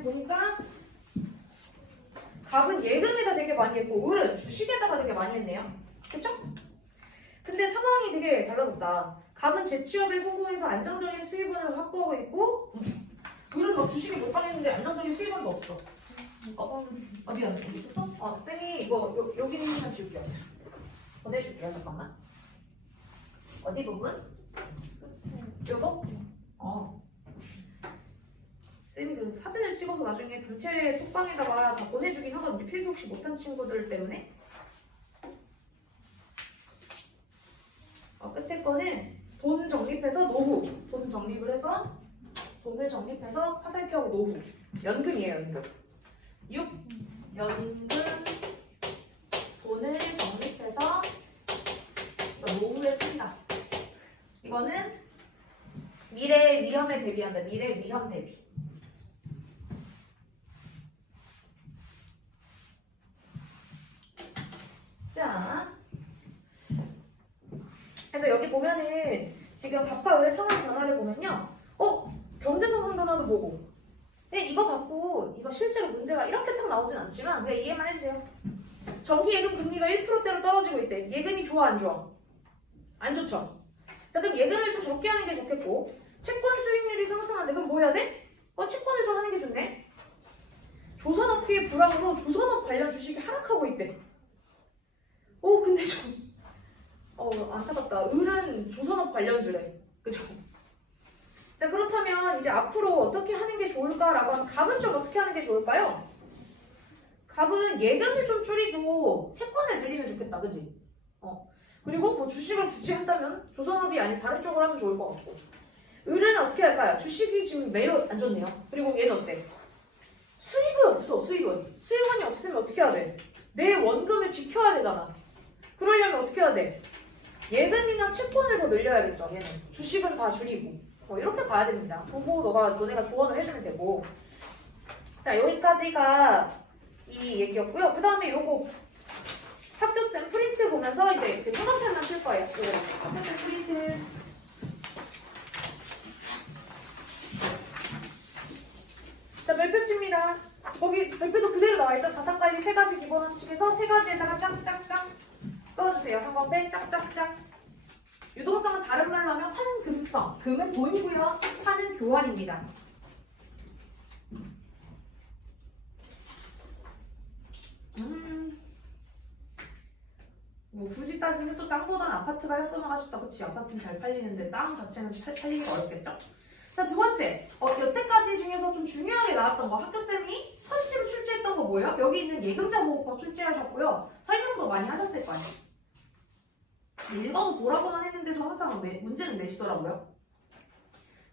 보면 보니까 갑은 예금에다 되게 많이 했고 을은 주식에다가 되게 많이 했네요. 그쵸? 근데 상황이 되게 달라졌다. 갑은 재취업에 성공해서 안정적인 수입원을 확보하고 있고 을은 막 주식에 몰빵했는데 안정적인 수입원도 없어. 미안. 여기 있었어? 쌤이 이거 여기는 지울게요. 보내줄게요. 잠깐만. 어디 부분? 요거? 쌤이 그래서 사진을 찍어서 나중에 단체 톡방에다가 다 보내주긴 하거든요. 필기 혹시 못한 친구들 때문에. 끝에 거는 돈 적립해서 노후. 돈 적립을 해서 돈을 적립해서 화살표하고 노후. 연금이에요, 연금. 6. 연금. 돈을 적립해서 노후에 쓴다. 이거는 미래 위험에 대비한다. 미래 위험 대비. 자, 그래서 여기 보면은 지금 갑과 을의 상황 변화를 보면요. 경제 상황 변화도 보고. 근데 이거 갖고 이거 실제로 문제가 이렇게 딱 나오진 않지만 그냥 이해만 해주세요. 정기 예금 금리가 1%대로 떨어지고 있대. 예금이 좋아 안 좋아? 안 좋죠. 자, 그럼 예금을 좀 적게 하는 게 좋겠고 채권 수익률이 상승하는데 그럼 뭐 해야 돼? 채권을 좀 하는 게 좋네. 조선업계의 불황으로 조선업 관련 주식이 하락하고 있대. 근데 좀 안타깝다. 을은 조선업 관련주래. 그죠? 자, 그렇다면 이제 앞으로 어떻게 하는 게 좋을까라고 하면 갑은 좀 어떻게 하는 게 좋을까요? 갑은 예금을 좀 줄이고 채권을 늘리면 좋겠다. 그지? 그리고 뭐 주식을 굳이 한다면 조선업이 아닌 다른 쪽으로 하면 좋을 것 같고. 을은 어떻게 할까요? 주식이 지금 매우 안 좋네요. 그리고 얘는 어때? 수입은 없어. 수입원이 없으면 어떻게 해야 돼? 내 원금을 지켜야 되잖아. 그러려면 어떻게 해야 돼? 예금이나 채권을 더 늘려야겠죠. 얘는 주식은 다 줄이고 이렇게 가야 됩니다. 보고 너네가 조언을 해주면 되고. 자, 여기까지가 이 얘기였고요. 그 다음에 요거 학교쌤 프린트 보면서 이제 이렇게 초간편만 쓸 거예요. 학교쌤 프린트. 자, 별표칩니다. 거기 별표도 그대로 나와있죠. 자산관리 3가지 기본 원칙에서 3가지에다가 짱짱짱 써주세요. 한번 뺀 짝짝짝. 유동성은 다른 말로 하면 환금성. 금은 돈이고요. 환은 교환입니다. 뭐 굳이 따지면 또 땅보다는 아파트가 현금화가 쉽다. 그치? 아파트는 잘 팔리는데 땅 자체는 팔리기가 어렵겠죠? 자, 두 번째. 여태까지 중에서 좀 중요하게 나왔던 거. 학교쌤이 선치로 출제했던 거 뭐예요? 여기 있는 예금자 보호법 출제하셨고요. 설명도 많이 하셨을 거 아니에요. 읽어서 보라고만 했는데도 항상 문제는 내시더라고요.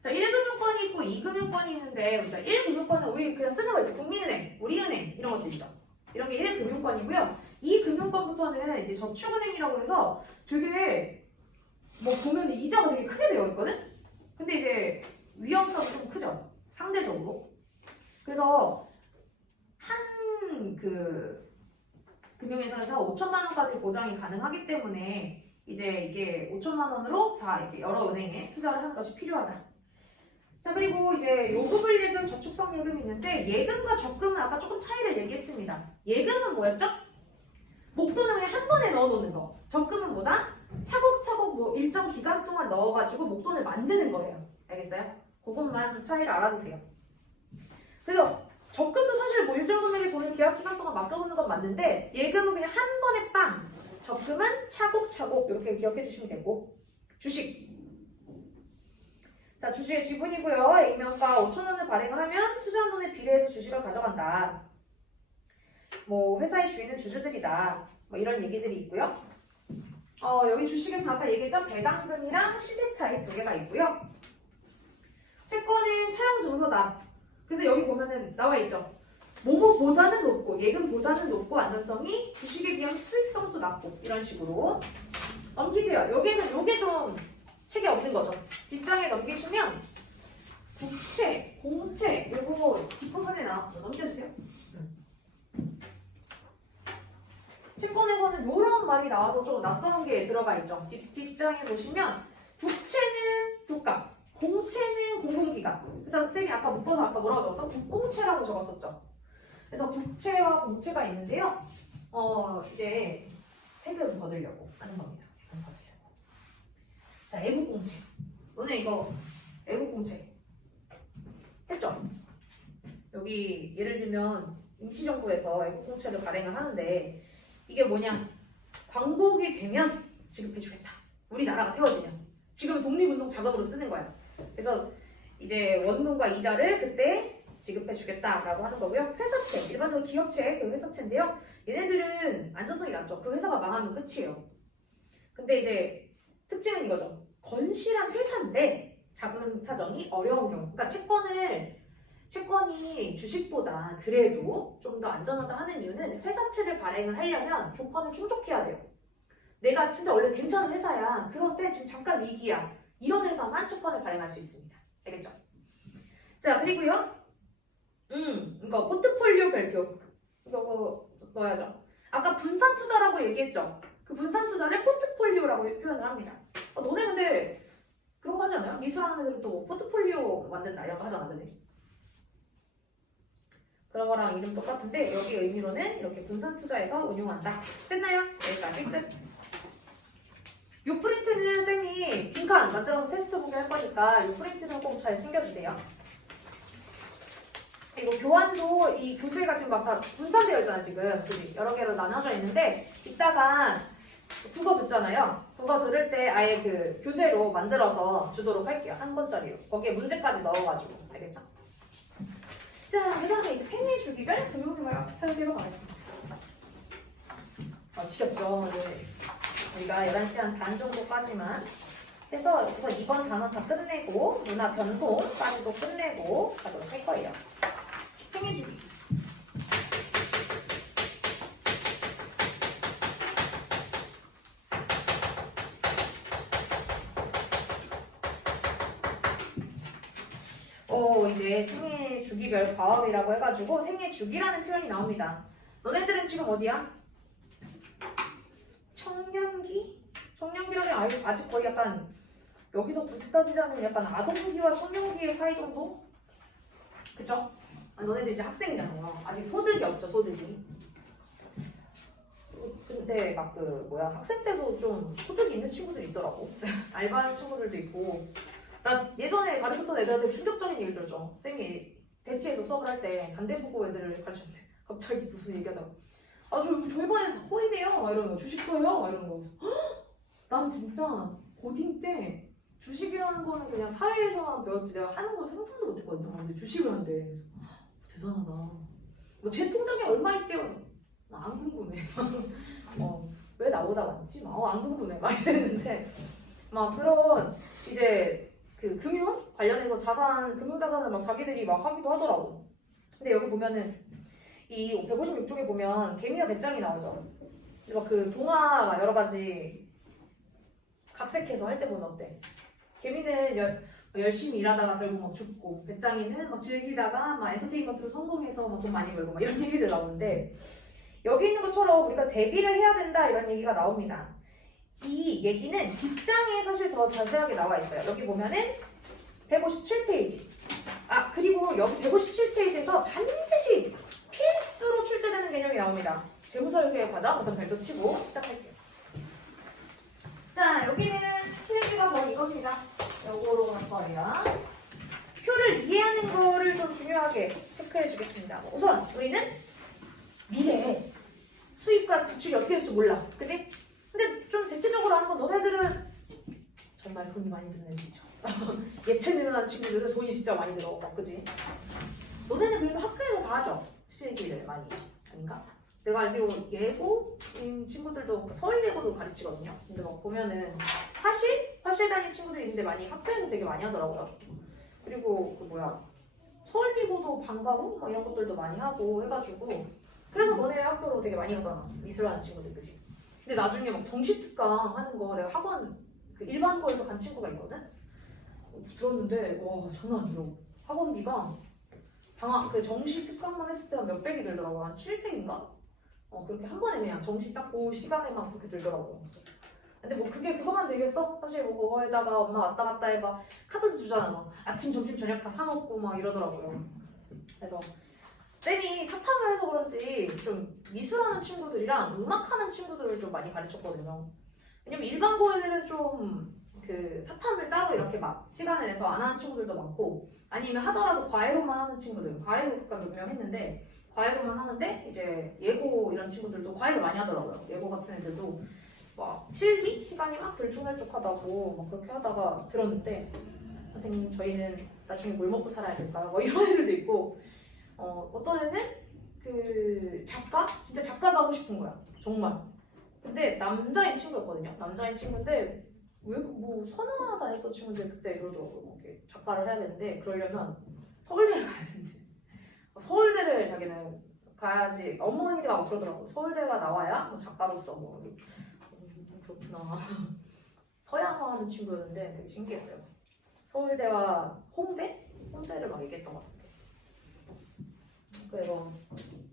자, 1금융권이 있고 2금융권이 있는데, 자, 1금융권은 우리 그냥 쓰는 거 있죠. 국민은행, 우리은행 이런 것도 있죠. 이런 게 1금융권이고요. 2금융권부터는 이제 저축은행이라고 해서 되게 뭐 보면 이자가 되게 크게 되어 있거든? 근데 이제 위험성이 좀 크죠. 상대적으로. 그래서 금융회사에서 5천만 원까지 보장이 가능하기 때문에 이제 이게 5천만 원으로 다 이렇게 여러 은행에 투자를 하는 것이 필요하다. 자, 그리고 이제 요금을 예금, 저축성 예금이 있는데 예금과 적금은 아까 조금 차이를 얘기했습니다. 예금은 뭐였죠? 목돈을 한 번에 넣어놓는 거. 적금은 뭐다? 차곡차곡 뭐 일정 기간 동안 넣어가지고 목돈을 만드는 거예요. 알겠어요? 그것만 좀 차이를 알아두세요. 그래서 적금도 사실 뭐 일정 금액의 돈을 계약 기간 동안 맡겨놓는 건 맞는데 예금은 그냥 한 번에 빵! 적금은 차곡차곡 이렇게 기억해 주시면 되고. 주식. 자, 주식의 지분이고요. 액면가 5,000원을 발행을 하면 투자한 돈에 비례해서 주식을 가져간다. 뭐 회사의 주인은 주주들이다. 뭐 이런 얘기들이 있고요. 여기 주식에서 아까 얘기했죠? 배당금이랑 시세 차익 2개가 있고요. 채권은 차용 증서다. 그래서 여기 보면은 나와 있죠. 뭐뭐보다는 높고 예금보다는 높고 안전성이 주식에 비하면 수익성도 낮고 이런 식으로 넘기세요. 여기는 요게 좀 책이 없는 거죠. 뒷장에 넘기시면 국채, 공채 요거 뒷부분에 나왔죠. 넘겨주세요. 채권에서는 요런 말이 나와서 조금 낯선 게 들어가 있죠. 뒷장에 보시면 국채는 두값, 공채는 공공기관. 그래서 쌤이 아까 묶어서 아까 뭐라고 적었어? 국공채라고 적었었죠. 그래서 국채와 공채가 있는데요. 이제 세금 거두려고 하는 겁니다. 세금 거두려고. 자, 애국공채. 너네 이거 애국공채 했죠? 여기 예를 들면 임시정부에서 애국공채를 발행을 하는데 이게 뭐냐? 광복이 되면 지급해주겠다. 우리나라가 세워지면. 지금 독립운동 자금으로 쓰는 거야. 그래서 이제 원금과 이자를 그때 지급해주겠다라고 하는 거고요. 회사채, 일반적으로 기업채 그 회사채인데요. 얘네들은 안전성이 낮죠. 그 회사가 망하면 끝이에요. 근데 이제 특징은 이거죠. 건실한 회사인데 자금 사정이 어려운 경우. 그러니까 채권이 주식보다 그래도 좀 더 안전하다 하는 이유는 회사채를 발행을 하려면 조건을 충족해야 돼요. 내가 진짜 원래 괜찮은 회사야. 그런데 지금 잠깐 위기야. 이런 회사만 채권을 발행할 수 있습니다. 알겠죠? 자, 그리고요. 이거 포트폴리오 별표. 이거 넣어야죠. 아까 분산 투자라고 얘기했죠? 그 분산 투자를 포트폴리오라고 표현을 합니다. 너네 근데 그런 거 하지 않아요? 미술하는 애들은 또 포트폴리오 만든다 이런 거 하잖아, 근데. 그런 거랑 이름 똑같은데 여기 의미로는 이렇게 분산 투자에서 운용한다. 됐나요? 여기까지 끝. 요 프린트는 쌤이 빈칸 만들어서 테스트 보게 할 거니까 이 프린트는 꼭 잘 챙겨주세요. 그리고 교환도 이 교재가 지금 아까 분산되어 있잖아 지금. 그치? 여러 개로 나눠져 있는데 이따가 국어 듣잖아요. 국어 들을 때 아예 그 교재로 만들어서 주도록 할게요. 한 권짜리로. 거기에 문제까지 넣어가지고. 알겠죠? 자, 그 다음에 이제 생애 주기별 금융생활 설계로 가겠습니다. 지겹죠? 네. 우리가 11시 한 반 정도까지만 해서 여기서 이번 단원 다 끝내고 문화 변동까지도 끝내고 가도록 할 거예요. 생애 주기. 이제 생애 주기별 과업이라고 해가지고 생애 주기라는 표현이 나옵니다. 너네들은 지금 어디야? 청년기? 청년기라면 아직 거의 약간 여기서 굳이 따지자면 약간 아동기와 청년기의 사이 정도? 그쵸? 너네들 이제 학생이잖아요. 아직 소득이 없죠, 소득이. 근데 막 학생 때도 좀 소득이 있는 친구들이 있더라고. 알바하는 친구들도 있고. 나 예전에 가르쳤던 애들한테 충격적인 얘기를 들었죠. 쌤이 대치에서 수업을 할 때 반대부고 애들을 가르쳤는데 갑자기 무슨 얘기하다가 저희 반에 다 꼴이네요 막 이러는 거. 주식도요? 막 이러는 거. 난 진짜 고딩 때 주식이라는 거는 그냥 사회에서만 배웠지 내가 하는 거 상상도 못했거든요. 근데 주식을 한대. 그래서 대단하다. 뭐 제 통장에 얼마 있대요? 안 궁금해. 왜 나보다 많지? 안 궁금해. 막 이랬는데 막 그런 이제 그 금융 관련해서 금융자산을 막 자기들이 막 하기도 하더라고. 근데 여기 보면은 이 156쪽에 보면 개미와 배짱이 나오죠. 그러니까 그 동화 막 여러 가지 각색해서 할 때 보면 어때? 개미는 열심히 일하다가 결국 막 죽고, 배짱이는 막 즐기다가 막 엔터테인먼트로 성공해서 막 돈 많이 벌고 막 이런 얘기들 나오는데 여기 있는 것처럼 우리가 대비를 해야 된다 이런 얘기가 나옵니다. 이 얘기는 뒷장에 사실 더 자세하게 나와 있어요. 여기 보면은 157페이지. 그리고 여기 157페이지에서 반드시 필수로 출제되는 개념이 나옵니다. 재무설계 과정 우선 별도 치고 시작할게요. 자, 여기는 트레이드가 뭐 이겁니다. 요거로 갈 거예요. 표를 이해하는 거를 좀 중요하게 체크해 주겠습니다. 우선 우리는 미래에 수입과 지출이 어떻게 될지 몰라. 그치? 근데 좀 대체적으로 하는 건 너네들은 정말 돈이 많이 드는 애들이죠. 예체능한 친구들은 돈이 진짜 많이 들어. 그치? 너네는 그래도 학교에서 다 하죠? 실기를 많이. 아닌가? 내가 알기로 예고인 친구들도 서울예고도 가르치거든요. 근데 막 보면은 화실 다닌 친구들이 있는데 많이 학교에서 되게 많이 하더라고요. 그리고 서울미고도 방과후 뭐 이런 것들도 많이 하고 해가지고 그래서 너네 학교로 되게 많이 가잖아. 미술하는 친구들, 그치? 근데 나중에 막 정시특강 하는 거 내가 학원 일반 거에서 간 친구가 있거든? 들었는데 와 장난 아니더라고. 학원비가 그 정시 특강만 했을 때 한 몇백이 들더라고. 한 700인가? 그렇게 한 번에 그냥 정시 딱 그 시간에만 그렇게 들더라고. 근데 뭐 그것만 되겠어? 사실 뭐 그거에다가 엄마 왔다 갔다 해봐 카드 주잖아. 막 아침 점심 저녁 다 사먹고 막 이러더라고요. 그래서 쌤이 사탐을 해서 그런지 좀 미술하는 친구들이랑 음악하는 친구들을 좀 많이 가르쳤거든요. 왜냐면 일반 고애들은 좀 그 사탐을 따로 이렇게 막 시간을 내서 안 하는 친구들도 많고, 아니면 하더라도 과외로만 하는 친구들, 과외가 몇 명 했는데 과외로만 하는데 이제 예고 이런 친구들도 과외를 많이 하더라고요. 예고 같은 애들도 막 실기 시간이 막 들쭉날쭉하다고 막 그렇게 하다가 들었는데, 선생님 저희는 나중에 뭘 먹고 살아야 될까요? 뭐 이런 애들도 있고, 어떤 애는 그 작가? 진짜 작가가 하고 싶은 거야. 정말. 근데 남자인 친구였거든요. 남자인 친구인데 왜 뭐 선호하 다녔던 친구인데 그때 이러더라고요. 뭐 이렇게 작가를 해야 되는데 그러려면 서울대를 가야 된대. 서울대를 자기는 가야지. 어머니가 막 그러더라고요. 서울대가 나와야 뭐 작가로서 뭐 그렇구나. 서양화하는 친구였는데 되게 신기했어요. 서울대와 홍대를 막 얘기했던 것 같아요. 그래서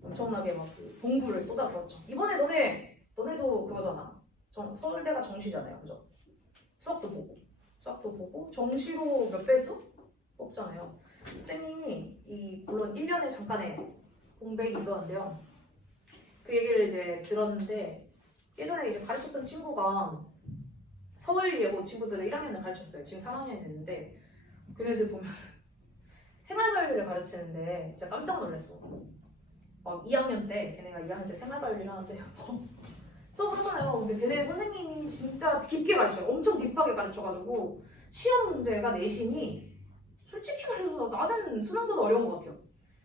엄청나게 막 그 공부를 쏟아부었죠. 이번에 너네도 그거잖아. 서울대가 정시잖아요, 그죠? 수학도 보고 정시로 몇 배수 뽑잖아요. 쌤이 물론 1년에 잠깐의 공백이 있었는데요. 그 얘기를 이제 들었는데, 예전에 이제 가르쳤던 친구가 서울 예고 친구들을 1학년을 가르쳤어요. 지금 3학년이 됐는데 걔네들 보면 생활관리를 가르치는데 진짜 깜짝 놀랐어. 2학년 때 걔네가 2학년 때 생활관리를 하는데 수업을 하잖아요. 근데 걔네 선생님이 진짜 깊게 가르쳐요. 엄청 딥하게 가르쳐가지고 시험 문제가 내신이 솔직히 말해서 나는 수능보다 어려운 것 같아요.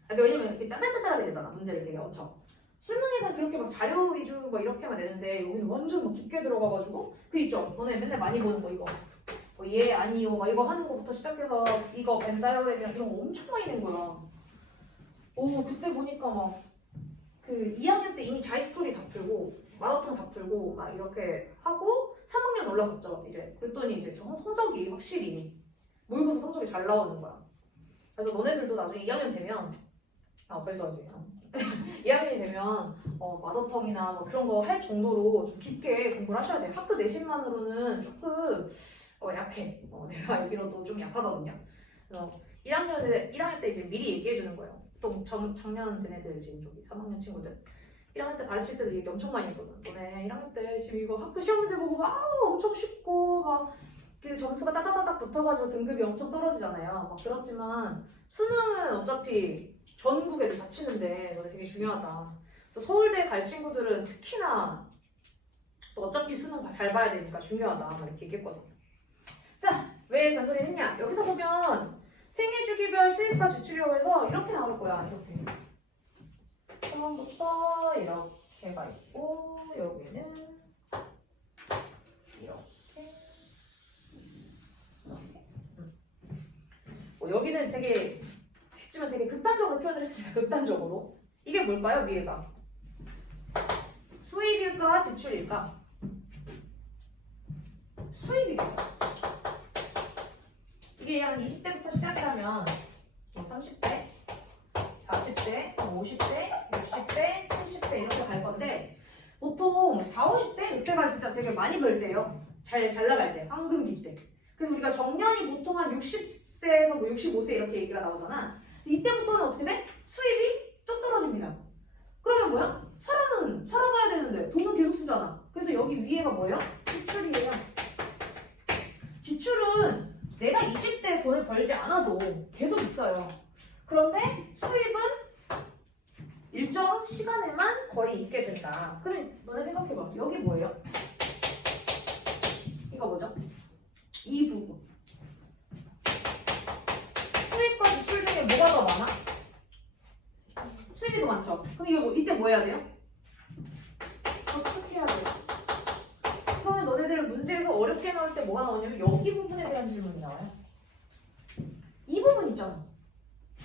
그러니까 왜냐면 이렇게 짜잘짜잘하게 되잖아. 문제를 되게 엄청. 수능에는 그렇게 막 자료 위주 막 이렇게만 내는데 여기는 완전 막 깊게 들어가가지고 그 있죠. 너네 맨날 많이 보는 거 이거. 예 아니요 막 이거 하는 거부터 시작해서 이거 벤다이어그램이랑 이런 거 엄청 많이 낸 거야. 그때 보니까 막 그 2학년 때 이미 자이스토리 다 풀고 마라톤 다 풀고 막 이렇게 하고 3학년 올라갔죠. 이제 그랬더니 이제 성적이 확실히 모의고사 성적이 잘 나오는 거야. 그래서 너네들도 나중에 2학년 되면 벌써 이제 2학년이 되면 마더텅이나 뭐 그런 거 할 정도로 좀 깊게 공부를 하셔야 돼요. 학교 내신만으로는 조금 약해. 내가 알기로도 좀 약하거든요. 그래서 1학년 때 이제 미리 얘기해 주는 거예요. 보통 작년 쟤네들 지금 저기 3학년 친구들 1학년 때 가르칠 때도 얘기 엄청 많이 했거든. 너네 1학년 때 지금 이거 학교 시험 문제 보고 막 엄청 쉽고 막 그 점수가 따다다닥 붙어가지고 등급이 엄청 떨어지잖아요. 막 그렇지만 수능은 어차피 전국 애들 다 치는데 너네 되게 중요하다. 또 서울대 갈 친구들은 특히나 또 어차피 수능 잘 봐야 되니까 중요하다. 이렇게 얘기했거든요. 자, 왜 잔소리를 했냐? 여기서 보면 생애주기별 수입과 지출이라고 해서 이렇게 나올 거야. 이렇게. 처음부터 이렇게가 있고 여기는 이렇게. 여기는 되게 했지만 되게 극단적으로 표현을 했습니다. 극단적으로. 이게 뭘까요? 위에가 수입일까 지출일까? 수입이겠죠. 이게 한 20대부터 시작이라면 30대, 40대, 50대, 60대, 70대 이렇게 갈 건데 보통 40, 50대 이때가 진짜 되게 많이 벌 때예요. 잘 나갈 때, 황금기 때. 그래서 우리가 정년이 보통 한 60세에서 뭐 65세 이렇게 얘기가 나오잖아. 이때부터는 어떻게 돼? 수입이 쭉 떨어집니다. 그러면 뭐야? 사람은 살아가야 되는데 돈은 계속 쓰잖아. 그래서 여기 위에가 뭐예요? 지출이에요. 지출은 내가 20대에 돈을 벌지 않아도 계속 있어요. 그런데 수입은 일정 시간에만 거의 있게 된다. 그럼 너네 생각해봐. 여기 뭐예요? 이거 뭐죠? 이 부분. 수입과 지출 중에 뭐가 더 많아? 수입이 더 많죠? 그럼 이거 이때 뭐 해야 돼요? 저축해야 돼요. 그러면 너네들 문제에서 어렵게 나올 때 뭐가 나오냐면 여기 부분에 대한 질문이 나와요. 이 부분 있잖아.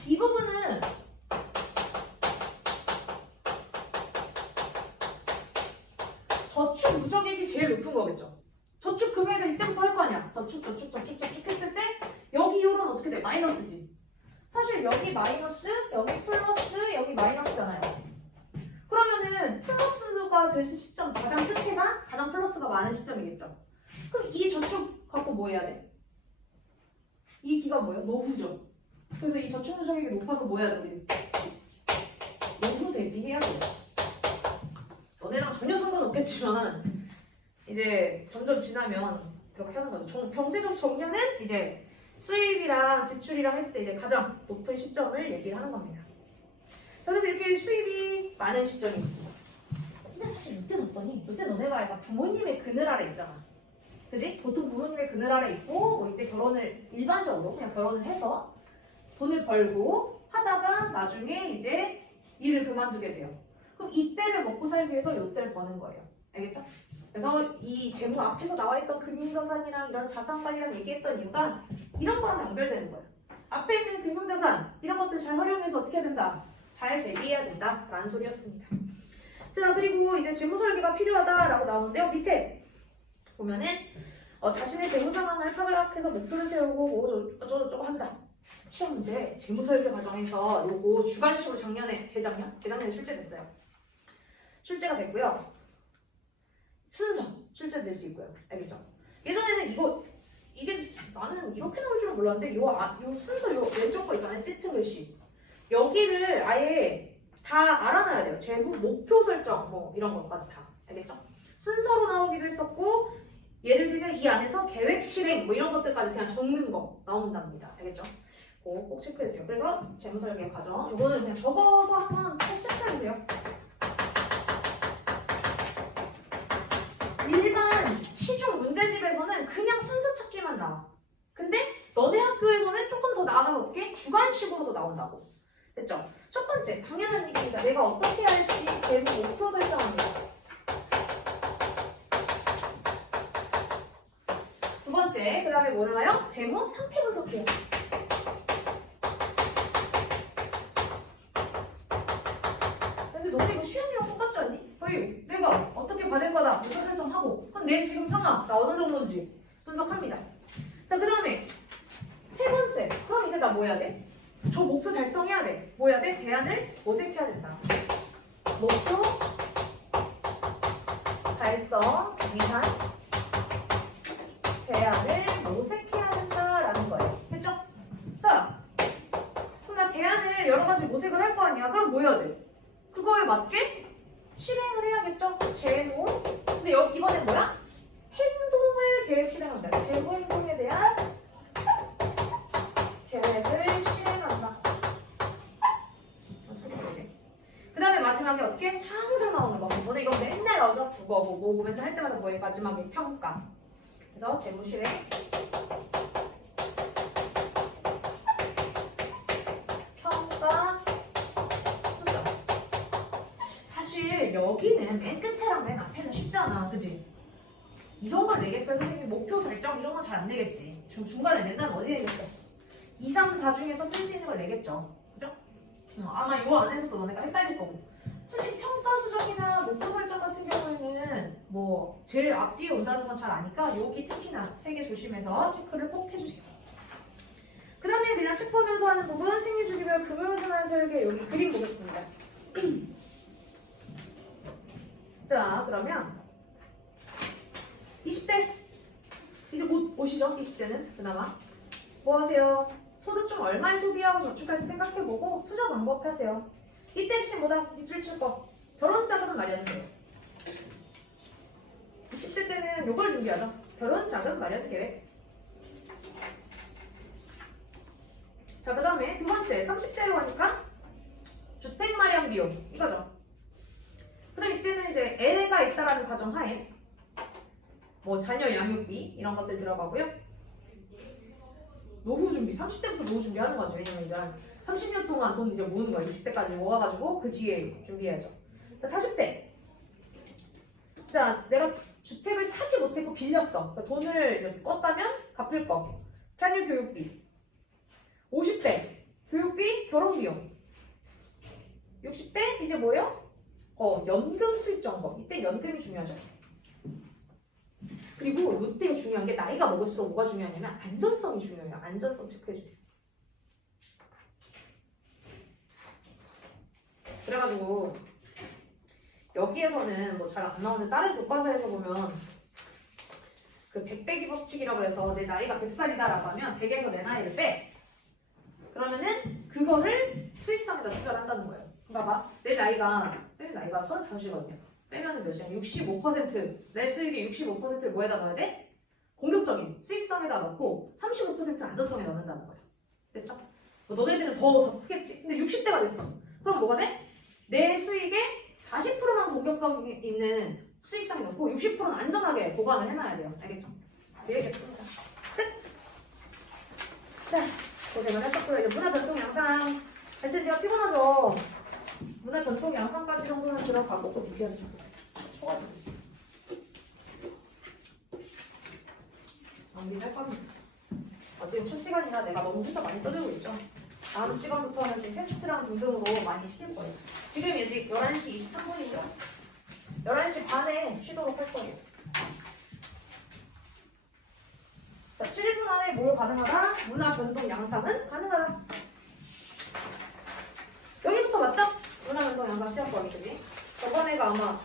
이 부분은 저축 무적액이 제일 높은 거겠죠. 저축 금액을 이때부터 할 거 아니야. 저축 했을 때 여기 이후로는 어떻게 돼? 마이너스지. 사실 여기 마이너스, 여기 플러스, 여기 마이너스잖아요. 그러면은 플러스가 되신 시점 가장 끝에가 가장 플러스가 많은 시점이겠죠. 그럼 이 저축 갖고 뭐 해야 돼? 이 기간 뭐예요? 노후죠. 그래서 이 저축 누적액이 높아서 뭐 해야 돼? 노후 대비해야 돼요. 너네랑 전혀 상관없겠지만 이제 점점 지나면 그렇게 하는 거죠. 경제적 정년은 이제 수입이랑 지출이랑 했을 때 이제 가장 높은 시점을 얘기를 하는 겁니다. 그래서 이렇게 수입이 많은 시점입니다. 근데 사실 이때는 어떠니? 이때 너네가 약간 부모님의 그늘 아래 있잖아. 그지? 보통 부모님의 그늘 아래 있고 뭐 이때 결혼을 일반적으로 그냥 결혼을 해서 돈을 벌고 하다가 나중에 이제 일을 그만두게 돼요. 그럼 이때를 먹고 살기 위해서 이때를 버는 거예요. 알겠죠? 그래서 이 재무 앞에서 나와 있던 금융자산이랑 이런 자산관리랑 얘기했던 이유가 이런 거랑 연결되는 거예요. 앞에 있는 금융자산 이런 것들 잘 활용해서 어떻게 해야 된다? 잘 대비해야 된다라는 소리였습니다. 자, 그리고 이제 재무 설계가 필요하다라고 나오는데요. 밑에 보면은 자신의 재무 상황을 파악해서 목표를 세우고 뭐 어쩌고저쩌고 한다. 시험 문제 재무 설계 과정에서 요거 주관식으로 재작년에 출제됐어요. 출제가 됐고요. 순서 출제될 수 있고요. 알겠죠? 예전에는 이게 나는 이렇게 나올 줄은 몰랐는데 요 순서 요 왼쪽 거 있잖아요. 짙은 글씨. 여기를 아예 다 알아놔야 돼요. 재무 목표 설정 뭐 이런 것까지 다. 알겠죠? 순서로 나오기도 했었고 예를 들면 이 안에서 계획 실행 뭐 이런 것들까지 그냥 적는 거 나온답니다. 알겠죠? 꼭 체크해주세요. 그래서 재무설계 과정 이거는 그냥 적어서 한번 꼭 체크해주세요. 일반 시중 문제집에서는 그냥 순서 찾기만 나와. 근데 너네 학교에서는 조금 더 나아가서 어떻게 주관식으로도 나온다고. 됐죠? 첫 번째 당연한 얘기입니다. 내가 어떻게 할지 재무 목표 설정합니다. 두 번째 그 다음에 뭐 나와요? 재무 상태 분석해요. 근데 너네 이거 시험이랑 똑같지 않니? 거의 내가 어떻게 받을 거다 목표 설정하고 그럼 내 지금 상황 나 어느 정도인지 분석합니다. 자, 그 다음에 세 번째 그럼 이제 나 뭐 해야 돼? 저 목표 달성해야 돼. 뭐 해야 돼? 대안을 모색해야 된다. 목표 달성 위한 대안을 모색해야 된다라는 거예요. 됐죠? 자, 그럼 나 대안을 여러 가지 모색을 할 거 아니야. 그럼 뭐 해야 돼? 그거에 맞게 실행을 해야겠죠? 재무. 근데 이번엔 뭐야? 행동을 계획 실행한다. 재무 행동에 대한 계획을 실행한다. 그 다음에 마지막에 어떻게? 항상 나오는 거. 너네 이거 맨날 나오죠? 국어, 뭐 맨날 할 때마다 뭐에 마지막에 평가. 그래서 재무 실행. 평가 수정. 사실 여기는 맨 끝에랑 맨 앞에는 쉽잖아. 그지? 이 정도를 내겠어요? 선생님 목표 설정 이런 건 잘 안 내겠지. 중간에 낸다면 어디 내겠어? 2, 3, 4 중에서 쓸 수 있는 걸 내겠죠. 그죠? 아마 이 안에서도 너네가 헷갈릴 거고. 솔직히 평가 수정이나 목표 설정 같은 경우에는 뭐 제일 앞뒤에 온다는 건 잘 아니까 여기 특히나 3개 조심해서 체크를 꼭 해주세요. 그 다음에 그냥 책 보면서 하는 부분 생리주기별 금융생활 설계 여기 그림 보겠습니다. 자, 그러면 20대 이제 곧 오시죠? 20대는 그나마 뭐 하세요? 소득 중 얼마를 소비하고 저축할지 생각해보고 투자 방법 하세요. 이때 핵심 뭐다? 밑줄 칠 거. 결혼 자금 마련해요. 20대 때는 요걸 준비하죠. 결혼 자금 마련 계획. 자, 그 다음에 두 번째 30대로 하니까 주택 마련 비용 이거죠. 그 다음 이때는 이제 애가 있다라는 가정하에 뭐 자녀 양육비 이런 것들 들어가고요. 노후 준비, 30대부터 노후 준비하는 거죠. 왜냐면 이제 30년 동안 돈 이제 모으는 거예요. 60대까지 모아가지고 그 뒤에 준비해야죠. 40대. 자, 내가 주택을 사지 못했고 빌렸어. 그러니까 돈을 이제 껐다면 갚을 거. 자녀 교육비. 50대. 교육비, 결혼비용. 60대 이제 뭐예요? 연금 수입 점검. 이때 연금이 중요하죠. 그리고 이때 중요한 게 나이가 먹을수록 뭐가 중요하냐면 안전성이 중요해요. 안전성 체크해주세요. 그래가지고 여기에서는 뭐 잘 안 나오는데 다른 교과서에서 보면 그 100 빼기 법칙이라고 해서 내 나이가 100살이다라고 하면 100에서 내 나이를 빼. 그러면은 그거를 수익성에다 투자를 한다는 거예요. 그러니까 봐. 내 나이가 쌤 나이가 35이거든요. 빼면은 몇이야? 65%. 내 수익의 65%를 뭐에다 넣어야 돼? 공격적인 수익성에다 넣고 35%는 안전성에 넣는다는 거예요. 됐어? 뭐 너네들은 더 크겠지. 근데 60대가 됐어. 그럼 뭐가 돼? 내 수익의 40%만 공격성 있는 수익성에 넣고 60%는 안전하게 보관을 해놔야 돼요. 알겠죠? 이해했습니다. 끝! 자, 고생을 하셨고요. 이제 문화 변동 양상 할 텐데요. 피곤하죠? 문화 변동 양상까지 정도는 들어가고 또 무기하죠. 쳐가지고. 낭비할 겁니다. 지금 첫 시간이라 내가 너무 혼자 많이 떠들고 있죠. 다음 시간부터는 이제 테스트랑 등등으로 많이 시킬 거예요. 지금 이제 11시 23분이죠. 11시 반에 쉬도록 할 거예요. 자, 7분 안에 뭘 가능하다? 문화 변동 양상은 가능하다. 여기부터 맞죠? 문화 변동 양상 시험 보기지. 저번에가 아마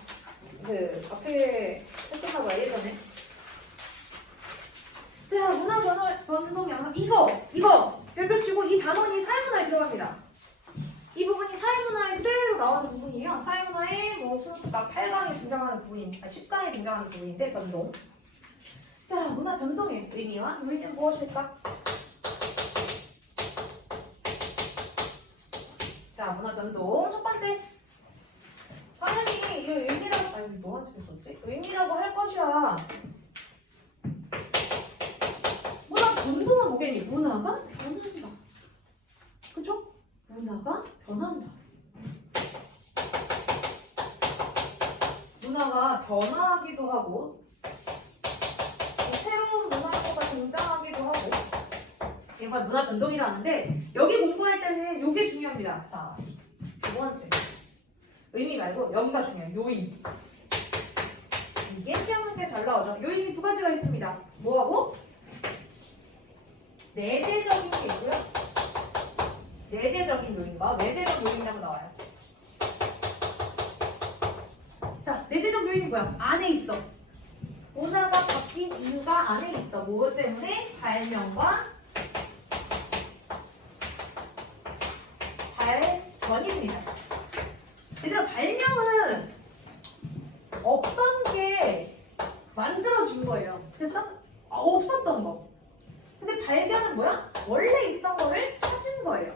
그 앞에 했었나 봐요, 예전에. 자, 문화 변동 양상 이거 별표 치고 이 단원이 사회문화에 들어갑니다. 이 부분이 사회문화에 그대로 나오는 부분이에요. 사회문화에 뭐 수능과 8강에 등장하는 부분인, 10강에 등장하는 부분인데 변동. 자, 문화 변동의 의미와 요인은 무엇일까? 자, 문화 변동 첫 번째. 당연히 이거 의미라고 뭐라 찍었었지? 의미라고 할 것이야. 문화 변동은 뭐겠니? 문화가 변한다. 그쵸? 문화가 변한다. 문화가 변화하기도 하고 새로운 문화가 등장하기도 하고 이걸 문화 변동이라는데 여기 공부할 때는 이게 중요합니다. 자, 두 번째 의미 말고 여기가 중요해요. 요인. 이게 시험 문제에 잘 나오죠. 요인이 두 가지가 있습니다. 뭐하고? 내재적인 게 있고요. 내재적인 요인과 외재적 요인이라고 나와요. 자, 내재적 요인이 뭐야? 안에 있어. 문화가 바뀐 이유가 안에 있어. 무엇 때문에? 발명과 발견입니다. 얘들아, 발명은 없던 게 만들어진 거예요. 됐어? 없었던 거. 근데 발견은 뭐야? 원래 있던 거를 찾은 거예요.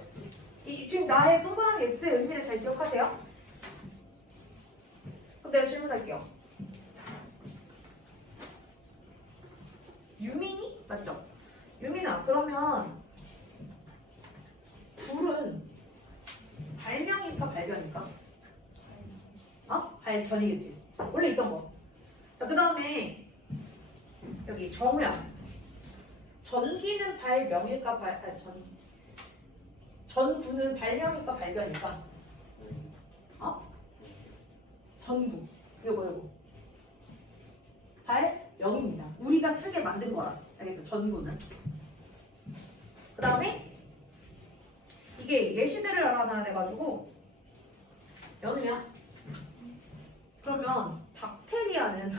지금 나의 동그라미 X의 의미를 잘 기억하세요? 그럼 내가 질문할게요. 유민이? 맞죠? 유민아, 그러면 불은 발명일까 발견일까? 발견이겠지. 원래 있던 거. 자, 그 다음에 여기 정우야. 전기는 발명일까 전구는 발명일까 발견일까? 전구. 이거. 발명입니다. 우리가 쓰게 만든 거라서. 알겠죠? 전구는. 그 다음에 이게 예시들을 알아놔야 돼가지고 연우야. 그러면 박테리아는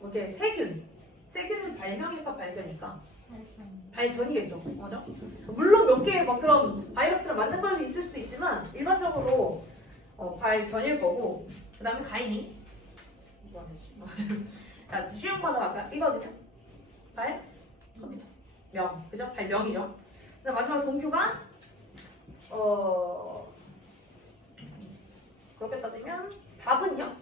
이렇게 세균은 발명일까 발견일까? 발견이겠죠. 맞아? 물론 몇 개의 막 그런 바이러스를 만든 걸 수 있을 수도 있지만 일반적으로 발견일 거고. 그 다음에 가인이 뭐 하지? 자, 쉬운 거는 아까 이거든요. 컴퓨터 명, 그죠? 발명이죠. 그 다음 마지막 동규가 그렇게 따지면 밥은요?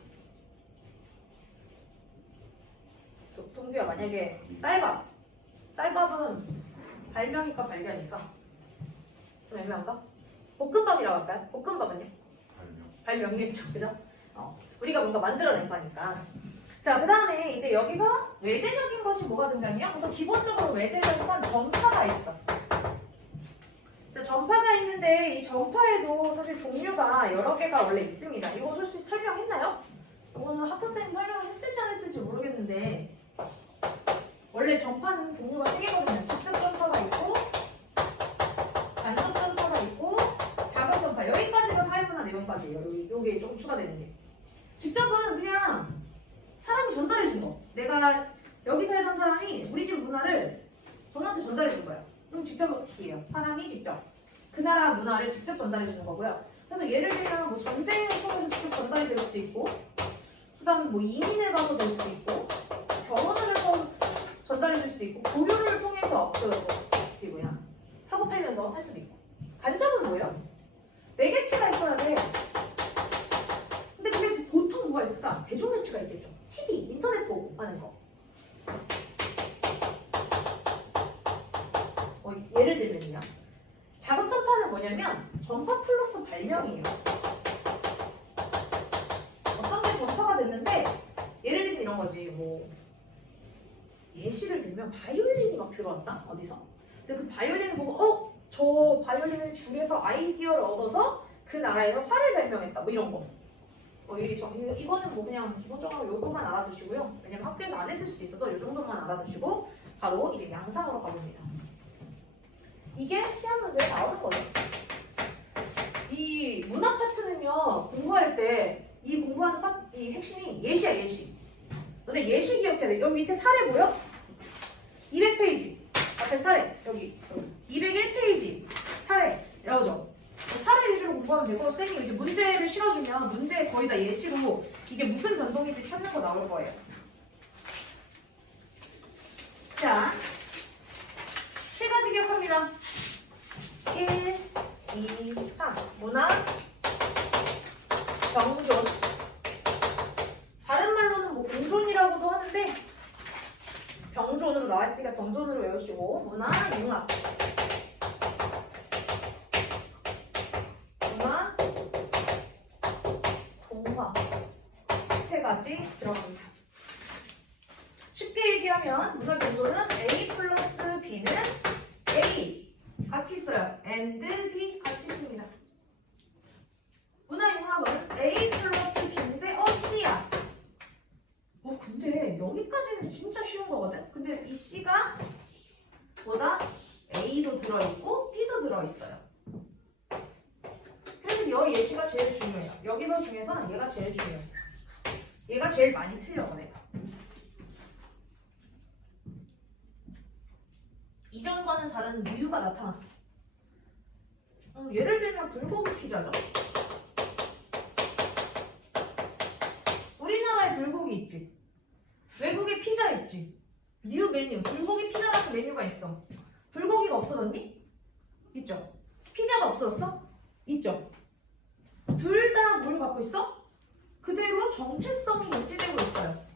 동규야, 만약에 쌀밥은 발명일까 발견일까? 좀 애매한가? 볶음밥이라고 할까요? 볶음밥은요? 발명이겠죠, 그죠? 우리가 뭔가 만들어낸 거니까. 자, 그 다음에 이제 여기서 외재적인 것이 뭐가 등장해요? 우선 기본적으로 외재적인 건 전파가 있어. 자, 전파가 있는데 이 전파에도 사실 종류가 여러 개가 원래 있습니다. 이거 솔직히 설명했나요? 이거는 학교쌤 설명을 했을지 안 했을지 모르겠는데 원래 전파는 종류가 3개거든요. 직접 전파가 있고 간접 전파가 있고 작은 전파. 여기까지가 사회문화 내용까지예요. 여기 좀 추가되는 게. 직접은 그냥 사람이 전달해 준 거. 내가 여기 살던 사람이 우리 집 문화를 저한테 전달해 줄 거예요. 그럼 직접이에요. 사람이 직접. 그 나라 문화를 직접 전달해 주는 거고요. 그래서 예를 들면 뭐 전쟁을 통해서 직접 전달이 될 수도 있고, 그다음 뭐 이민을 가서 될 수도 있고, 결혼을 해서 전달해 줄 수도 있고, 교류를 통해서 그게 뭐야 사고 팔면서 할 수도 있고. 관점은 뭐예요? 매개체가 있어야 돼. 근데 그게 보통 뭐가 있을까? 대중 매체가 있겠죠. TV, 인터넷 보고 하는 거. 예를 들면요. 작업 전파는 뭐냐면 전파 플러스 발명이에요. 어떤 게 전파가 됐는데 예를 들면 이런 거지. 뭐 예시를 들면 바이올린이 막 들어왔다 어디서. 근데 그 바이올린을 보고 저 바이올린을 줄여서 아이디어를 얻어서 그 나라에서 활을 발명했다. 뭐 이런 거. 이거는 뭐 그냥 기본적으로 요거만 알아두시고요. 왜냐면 학교에서 안 했을 수도 있어서 요 정도만 알아두시고 바로 이제 양상으로 가봅니다. 이게 시험 문제에 나오는 거죠. 이 문학 파트는요, 공부할 때 이 공부하는 이 핵심이 예시야, 예시. 근데 예시 기억해야 돼. 여기 밑에 사례 보여? 200페이지. 앞에 사례. 여기 201페이지. 사례. 나오죠? 사례 위주로 공부하면 되고, 선생님이 이제 문제를 실어주면 문제에 거의 다 예시로 이게 무슨 변동인지 찾는 거 나올 거예요. 자, 세 가지 기억합니다. 1, 2, 3. 문화, 병존. 다른 말로는 뭐 공존이라고도 하는데 병존으로 나와 있으니까 병존으로 외우시고. 문화, 융합. 문화, 동화. 세 가지 들어갑니다. 쉽게 얘기하면 문화 병존은 A 플러스 B는 A 같이 있어요. and B 같이 있습니다. 문화 융합은 A 플러스 B인데 C야. 근데 여기까지는 진짜 쉬운 거거든. 근데 이 C가 뭐다? A도 들어있고 B도 들어있어요. 그래서 여 예시가 제일 중요해요. 여기서 중에서는 얘가 제일 중요해요. 얘가 제일 많이 틀려 내가. 이전과는 다른 이유가 나타났어. 예를 들면 불고기 피자죠. 우리나라에 불고기 있지. 외국에 피자 있지. 뉴 메뉴, 불고기 피자라는 메뉴가 있어. 불고기가 없어졌니? 있죠. 피자가 없어졌어? 있죠. 둘 다 뭘 갖고 있어? 그대로 정체성이 유지되고 있어요.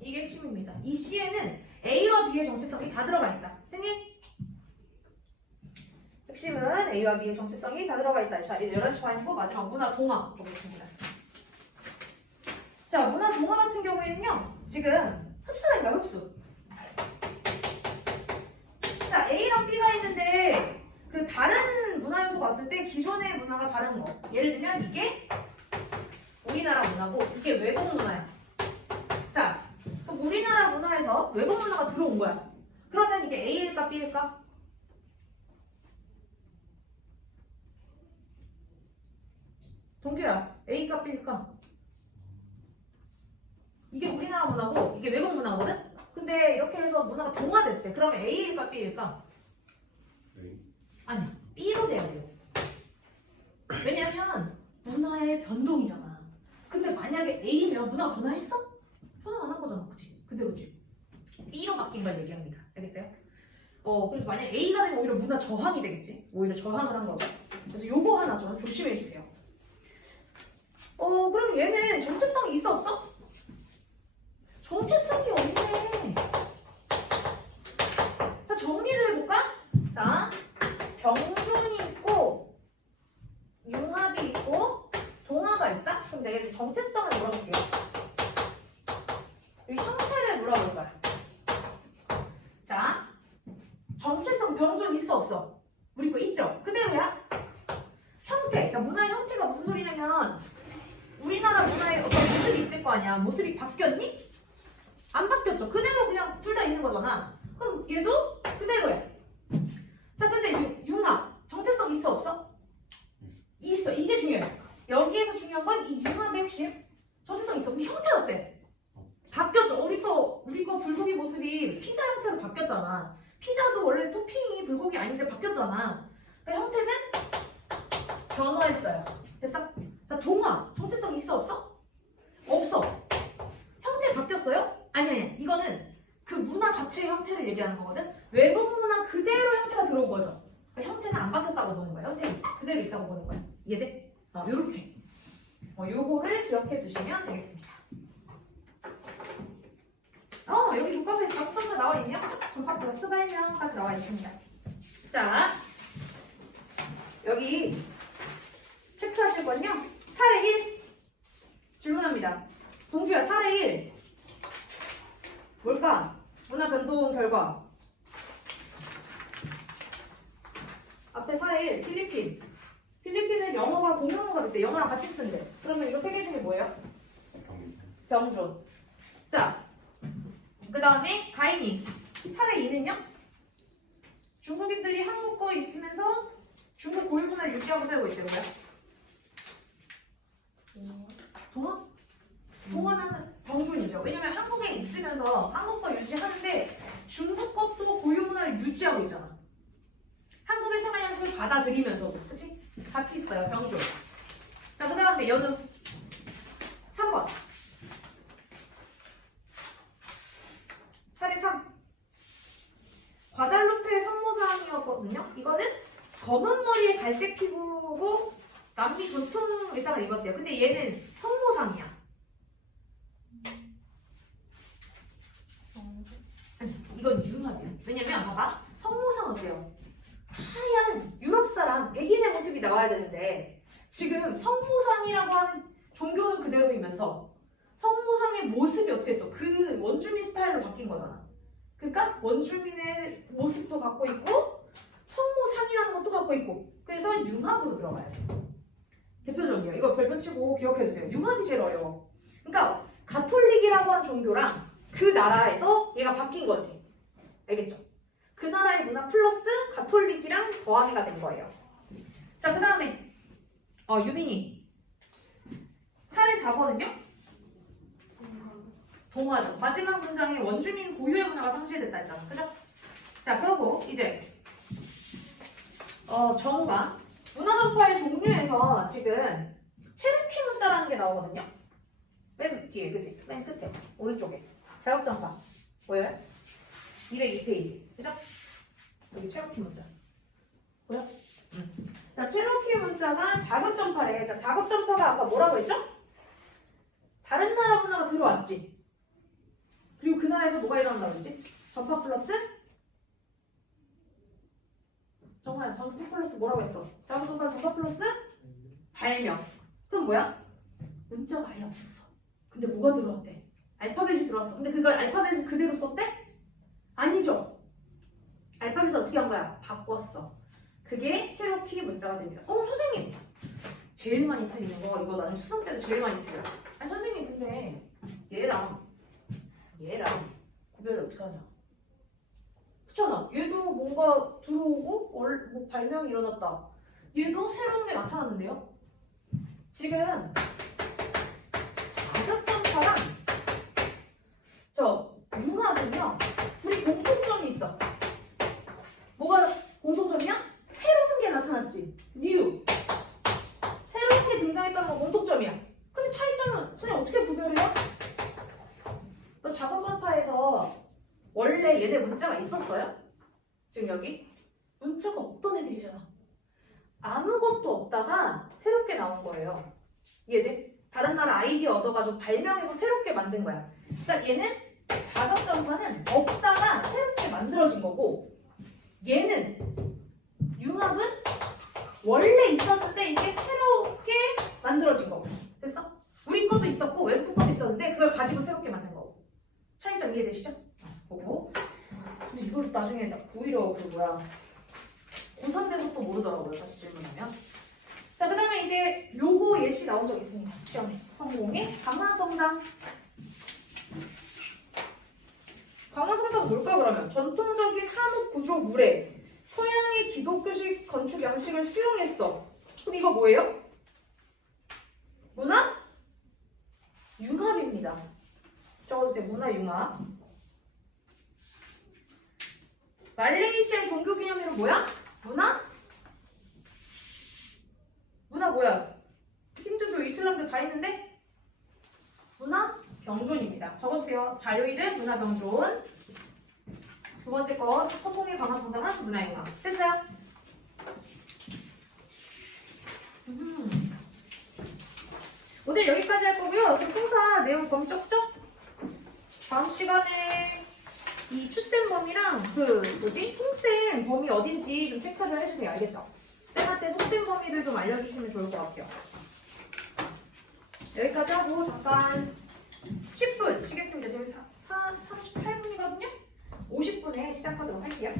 이게 핵심입니다. 이 C에는 A와 B의 정체성이 다 들어가 있다. 됐니? 핵심은 A와 B의 정체성이 다 들어가 있다. 자, 이제 11시 반이고 마지막 문화 동화 보겠습니다. 자, 문화 동화 같은 경우에는요. 지금 흡수된다, 흡수. 자, A랑 B가 있는데 그 다른 문화 요소 봤을 때 기존의 문화가 다른 거. 예를 들면 이게 우리나라 문화고 이게 외국 문화야. 자, 그럼 우리나라 문화에서 외국 문화가 들어온 거야. 그러면 이게 A일까 B일까? 동규야, A일까 B일까? 이게 우리나라 문화고 이게 외국 문화거든? 근데 이렇게 해서 문화가 동화됐대. 그러면 A일까 B일까? 아니야, B로 돼야 돼요. 왜냐면 문화의 변동이잖아. 근데 만약에 A면 문화가 변화했어? 변화 안 한 거잖아, 그치? 그대로지. B로 바뀐 걸 얘기합니다. 알겠어요? 그래서 만약에 A가 되면 오히려 문화 저항이 되겠지? 오히려 저항을 한 거죠. 그래서 요거 하나 좀 조심해 주세요. 그럼 얘는 정체성이 있어 없어? 정체성이 없네. 자, 정리를 해볼까? 자, 병존이 있고 융합이 있고 동화가 있다? 그럼 내가 이제 정체성을 물어볼게요. 이 형태를 물어볼 거야. 자, 정체성 병존 있어 없어? 우리 거 있죠? 그대로야. 형태. 자, 문화의 형태가 무슨 소리냐면 우리나라 문화에 어떤 모습이 있을 거 아니야. 모습이 바뀌었니? 안 바뀌었죠. 그대로 그냥 둘 다 있는 거잖아. 그럼 얘도 그대로야. 자, 근데 융합. 정체성 있어 없어? 있어. 이게 중요해요. 여기에서 중요한 건 이 융합의 핵심. 정체성 있어. 그럼 형태 변화했어요. 됐어? 자, 동화. 정체성 있어 없어? 없어. 형태 바뀌었어요? 아니. 이거는 그 문화 자체의 형태를 얘기하는 거거든. 외국 문화 그대로 형태가 들어온 거죠. 그러니까 형태는 안 바뀌었다고 보는 거야. 형태는 그대로 있다고 보는 거야. 이해돼? 요렇게. 요거를 기억해 두시면 되겠습니다. 여기 교과서에 작전도 나와 있네요. 전파 플러스 발명까지 나와 있습니다. 자, 여기 체크하실 건요. 사례 1 질문합니다. 동주야, 사례 1 뭘까? 문화 변동 결과. 앞에 사례 1 필리핀. 필리핀에서 영어가 공용어가 됐대. 영어랑 같이 쓴대. 그러면 이거 세 개 중에 뭐예요? 병존. 자, 그 다음에 가인이. 사례 2는요? 중국인들이 한국어에 있으면서 중국 고유 문화를 유지하고 살고 있대요. 동화? 동화는 병존이죠. 왜냐면 한국에 있으면서 한국어 유지하는데 중국 것도 고유 문화를 유지하고 있잖아. 한국의 생활 양식을 받아들이면서도. 그치? 같이 있어요. 병존. 자, 그 다음에 연우. 3번. 사례 3. 과달루페의 성모상이었거든요. 이거는 검은 머리에 갈색 피부고 남미 전통 의상을 입었대요. 근데 얘는 성모상이야. 아니, 이건 융합이야. 왜냐면 봐봐. 성모상 어때요? 하얀 유럽 사람, 백인의 모습이 나와야 되는데 지금 성모상이라고 하는 종교는 그대로이면서 성모상의 모습이 어떻게 했어? 그 원주민 스타일로 바뀐 거잖아. 그러니까 원주민의 모습도 갖고 있고 성모상이라는 것도 갖고 있고 그래서 융합으로 들어가야 돼. 대표적이에요. 이거 별표 치고 기억해주세요. 융합이 제일 어려워. 그러니까 가톨릭이라고 하는 종교랑 그 나라에서 얘가 바뀐 거지. 알겠죠? 그 나라의 문화 플러스 가톨릭이랑 더하기가 된 거예요. 자, 그 다음에 유빈이 사례 4번은요? 동화죠. 마지막 문장에 원주민 고유의 문화가 상실됐다 했잖아. 그죠? 자, 그러고 이제 정우가 문화전파의 종류에서 지금 체르키 문자라는 게 나오거든요. 맨 뒤에, 그치? 맨 끝에, 오른쪽에. 자급전파. 보여요? 202페이지. 그죠? 여기 체르키 문자. 보여? 자, 체르키 문자가 자급전파래. 자, 자급전파가 아까 뭐라고 했죠? 다른 나라 문화가 들어왔지. 그리고 그 나라에서 뭐가 일어난다고 그랬지? 전파 플러스? 정말 전파 플러스 뭐라고 했어? 자급전파 전파 플러스? 발명. 그럼 뭐야? 문자가 아예 없었어. 근데 뭐가 들어왔대? 알파벳이 들어왔어. 근데 그걸 알파벳을 그대로 썼대? 아니죠. 알파벳을 어떻게 한 거야? 바꿨어. 그게 체로키 문자가 됩니다. 선생님! 제일 많이 틀리는 거 이거 나는 수능 때도 제일 많이 틀려. 아니 선생님 근데 얘랑 구별을 어떻게 하냐? 그렇잖아. 얘도 뭔가 들어오고 뭐 발명이 일어났다. 얘도 새로운 게 나타났는데요. 지금 자격전파랑 융합은요 둘이 공통점이 있어. 뭐가 공통점이야? 새로운 게 나타났지. 뉴. 새로운 게 등장했다는 건 공통점이야. 근데 차이점은 선생님 어떻게 구별해요? 너 자격전파에서 원래 얘네 문자가 있었어요? 지금 여기 문자가 없던 애들이잖아. 아무것도 없다가 새롭게 나온 거예요. 얘들 다른 나라 아이디어 얻어가지고 발명해서 새롭게 만든 거야. 그러니까 얘는 자격전파는 없다가 새롭게 만들어진 거고 얘는 융합은 원래 있었는데 이게 새롭게 만들어진 거고. 됐어? 우리 것도 있었고 외국 것도 있었는데 그걸 가지고 새롭게 만든 거고. 차이점 이해되시죠? 보고. 근데 이걸 나중에 오히려 고3 돼서 또 모르더라고요. 다시 질문하면. 자, 그 다음에 이제 요거 예시 나온 적 있습니다. 시험에. 성공의 강화성당. 강화성당은 뭘까 그러면? 전통적인 한옥 구조 물에 서양의 기독교식 건축 양식을 수용했어. 그럼 이거 뭐예요? 문화? 융합입니다. 적어주세요. 문화 융합. 말레이시아의 종교기념일은 뭐야? 문화? 뭐야? 힌두교, 이슬람교 다 있는데 문화 병존입니다. 적어주세요. 자료 이름 문화 병존. 두 번째 거 서공에 관한 상담은 문화융합. 됐어요? 오늘 여기까지 할 거고요. 그럼 통사 내용 범위 적죠? 다음 시간에 이 추쌤 범위랑 송쌤 범위 어딘지 좀 체크를 해주세요. 알겠죠? 쌤한테 송쌤 범위를 좀 알려주시면 좋을 것 같아요. 여기까지 하고 잠깐 10분 쉬겠습니다. 지금 38분이거든요. 50분에 시작하도록 할게요.